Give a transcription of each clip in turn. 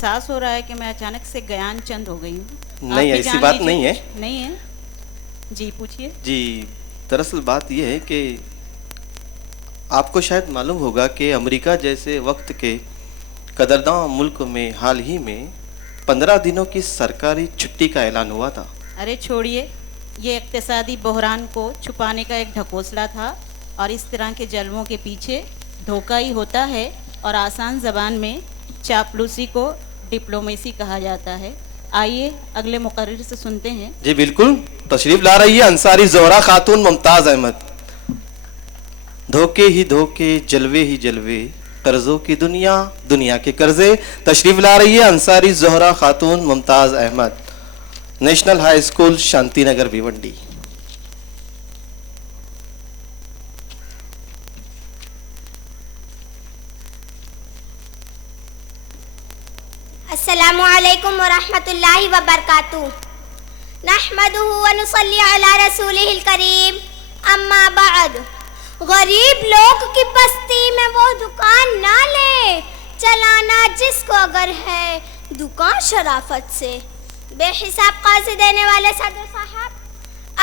एहसास हो रहा है कि मैं अचानक से ज्ञान चंद हो गई हूँ। नहीं, ऐसी बात नहीं है। नहीं है जी, पूछिए जी, दरअसल बात यह है कि आपको शायद मालूम होगा कि अमेरिका जैसे वक्त के कदरदान मुल्क में हाल ही में 15 दिनों की सरकारी छुट्टी का ऐलान हुआ था। अरे छोड़िए, ये इक्तिसादी बहरान को छुपाने का एक ढकोसला था और इस तरह के जलवों के पीछे धोखा ही होता है और आसान ज़बान में चापलूसी को डिप्लोमेसी कहा जाता है। आइए अगले मुकर्रिर से सुनते हैं। जी बिल्कुल, तशरीफ ला रही है अंसारी ज़ोहरा खातून मुमताज़ अहमद। धोखे ही धोखे, जलवे ही जलवे, कर्जों की दुनिया, दुनिया के कर्जे। तशरीफ ला रही है Ansari Zohra Khatoon Mumtaz Ahmad, national high school Shantinagar Bhiwandi. अस्सलामु अलैकुम वरहमतुल्लाहि वबरकातुहू। नहमदुहु व नुसल्ली अला रसूलिहिल करीम, अम्मा बाद। गरीब लोग की बस्ती में वो दुकान ना ले, चलाना जिसको अगर है दुकान शराफत से। बेहिसाब कर्ज देने वाले सदर साहब,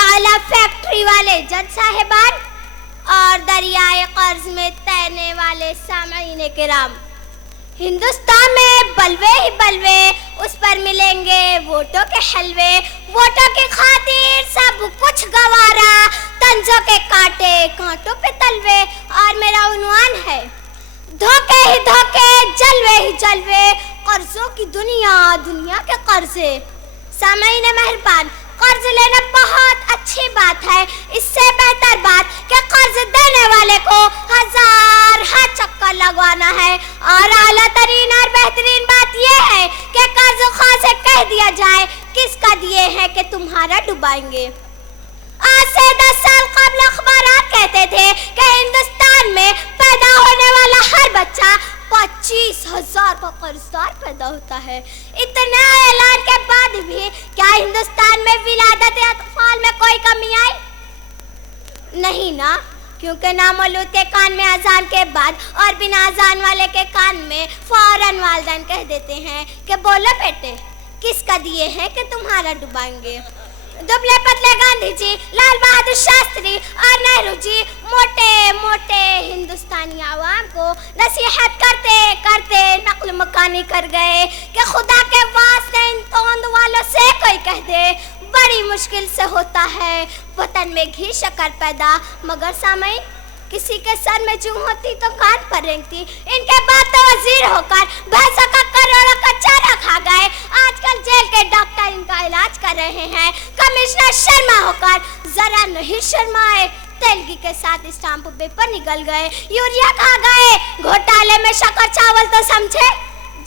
आला फैक्ट्री वाले जज साहिबान और दरियाए कर्ज में तैरने वाले सामईन किराम, हिंदुस्तान में बलवे ही बलवे, उस पर मिलेंगे वोटों के हलवे। वोटों की खातिर सब कुछ गवारा, तंजों के कांटे कांटों पे तलवे। और मेरा उन्वान है धोखे ही धोखे, जलवे ही जलवे, कर्जों की दुनिया, दुनिया के कर्जे। सामईन मेहरबान, कर्ज लेना बहुत अच्छी बात है। इससे बेहतर बात कि कर्ज देने वाले को हजार हाथ चक्कर लगवाना है। और आला तरीन और बेहतरीन बात यह है कि कर्ज खा से कह दिया जाए किसका दिए हैं कि तुम्हारा डुबाएंगे। आज से 10 साल कबल अखबारात कहते थे कि हिंदुस्तान में पैदा होने वाला हर बच्चा 25,000 का कर्जदार पैदा होता है। इतना ऐलान के बाद भी क्या हिंदुस्तान में विलादत या अतफाल में कोई कमी आई? नहीं ना, क्योंकि नामौलूद के कान में अजान के बाद और बिना अजान वाले के कान में फौरन वालिदैन कह देते हैं कि बोलो बेटे किसका दिए हैं कि तुम्हारा डुबाएंगे। दुबले पतले गांधी जी, लाल बहादुर शास्त्री और नेहरू जी मोटे मोटे हिंदुस्तानी आवाम को नसीहत करते करते नक्ल मकानी कर गए कि खुदा के वास्ते इन तोंद वालों से कोई कह दे बड़ी मुश्किल से होता है वतन में घी शक्कर पैदा। मगर सामईन, किसी के सर में जूं होती तो कान पर रेंगती। इनके बाद तो वजीर होकर भैंसों का करोड़ों का चारा खा गए। आजकल जेल के डॉक्टर इनका इलाज कर रहे हैं। कमिश्नर शर्मा होकर जरा नहीं शर्माए, तेलगी के साथ स्टाम्प पेपर निकल गए। यूरिया खा गए, घोटाले में शक्कर चावल तो समझे,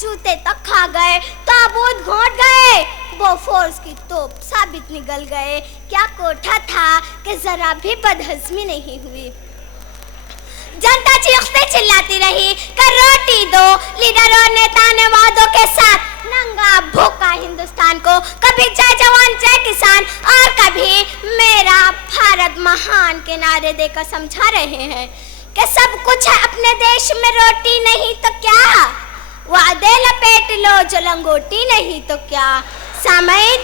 जूते तक खा गए। ताबूत घोट गए, बोफोर्स की तोप साबित निकल गए। क्या कोठा था कि जरा भी बदहजमी नहीं हुई। जनता चीखते चिल्लाती रही कि रोटी दो। लीडरों नेता ने वादों के साथ नंगा भूखा हिंदुस्तान को कभी जय जवान जय किसान और कभी मेरा भारत महान के नारे देकर समझा रहे हैं कि सब कुछ है अपने देश में, रोटी नहीं तो क्या, वादे लपेट लो जो लंगोटी नहीं तो क्या। सामईन,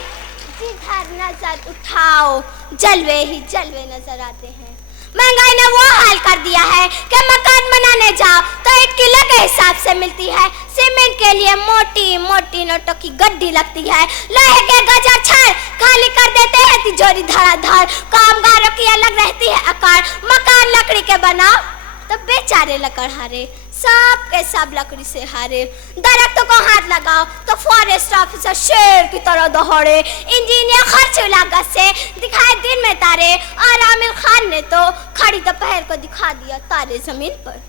जिधर नजर उठाओ जलवे ही जलवे नजर आते हैं। महंगाई ने वो हाल कर दिया है कि मकान बनाने जाओ तो ईंट किलो के हिसाब से मिलती है। सीमेंट के लिए मोटी मोटी नोटों की गड्डी लगती है। लोहे के गजा छड़ खाली कर देते हैं तिजोरी धड़ाधड़। कामगारों की अलग रहती है अकार। मकान लकड़ी के बनाओ तो बेचारे लकड़हारे, सब के सब लकड़ी से हारे। दरख्तों को हाथ लगाओ तो फॉरेस्ट ऑफिसर शेर की तरह दौड़े। इंजीनियर खर्च लागत से दिखाए दिन में तारे, और आमिर खान ने तो खड़ी दोपहर को दिखा दिया तारे जमीन पर।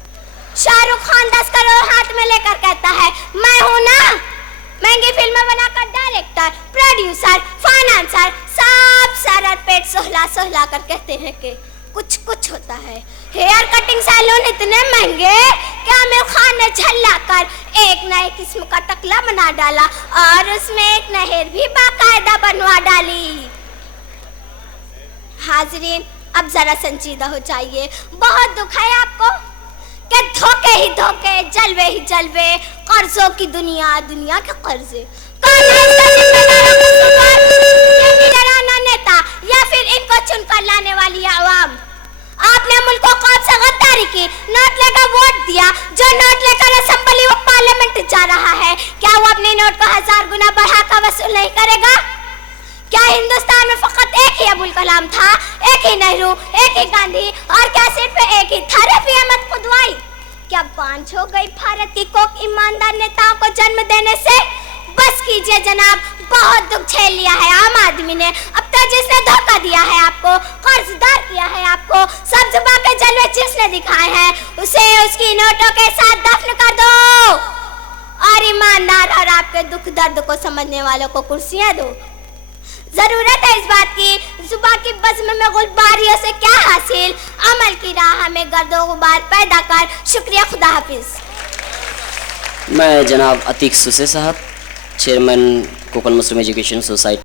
शाहरुख खान 10 करोड़ हाथ में लेकर कहता है मैं हूं ना। महंगी फिल्में बनाकर डायरेक्टर, प्रोड्यूसर, फाइनेंसर सब सर पेट सोहला सोहला कर कहते हैं कि कुछ कुछ होता है। हेयर कटिंग सैलून इतने महंगे कि आमिर खान ने झल्ला कर एक नए किस्म का टकला बना डाला और उसमें एक नहर भी बाकायदा बनवा डाली। हाजरीन, अब जरा संजीदा हो जाइए। बहुत दुख है आपको कि धोखे ही धोखे, जलवे ही जलवे, कर्जों की दुनिया, दुनिया के कर्जे। कौन है इसका जिम्मेदार और कसूरवार? ये लीडराना नेता या फिर इनको चुनकर लाने वाली आवाम? आपने मुल्क को कौन से गद्दारी की, नोट लेकर वोट दिया, जो नोट लेकर असेंबली व पार्लियामेंट जा रहा है, क्या वो अपने नोट को 1000 गुना बढ़ाकर वसूल नहीं करेगा? क्या हिंदुस्तान में फकत एक ही अबुल कलाम था, एक ही नेहरू, एक ही गांधी और क्या सिर्फ एक ही था रफी अहमद खुदवाई? क्या बांझ हो गई भारत की कोक ईमानदार नेताओं को जन्म देने से? बस कीजिए जनाब, बहुत दुख झेल लिया है आम आदमी ने। अब तक जिसने धोखा दिया है आपको, कर्जदार किया है आपको, सब जुबान के जलवे जिसने दिखाए हैं, उसे उसकी नोटों के साथ दफन कर दो और ईमानदार और आपके दुख दर्द को समझने वालों को कुर्सियां दो। जरूरत है इस बात की, जुबान की बज़्म में गुलबारियों से क्या हासिल, अमल की राह में गर्दो गुबार पैदा कर। शुक्रिया, खुदा हाफिज। मैं जनाब अतीक सुसे साहब, चेयरमैन कोकन मुस्लिम एजुकेशन सोसाइटी।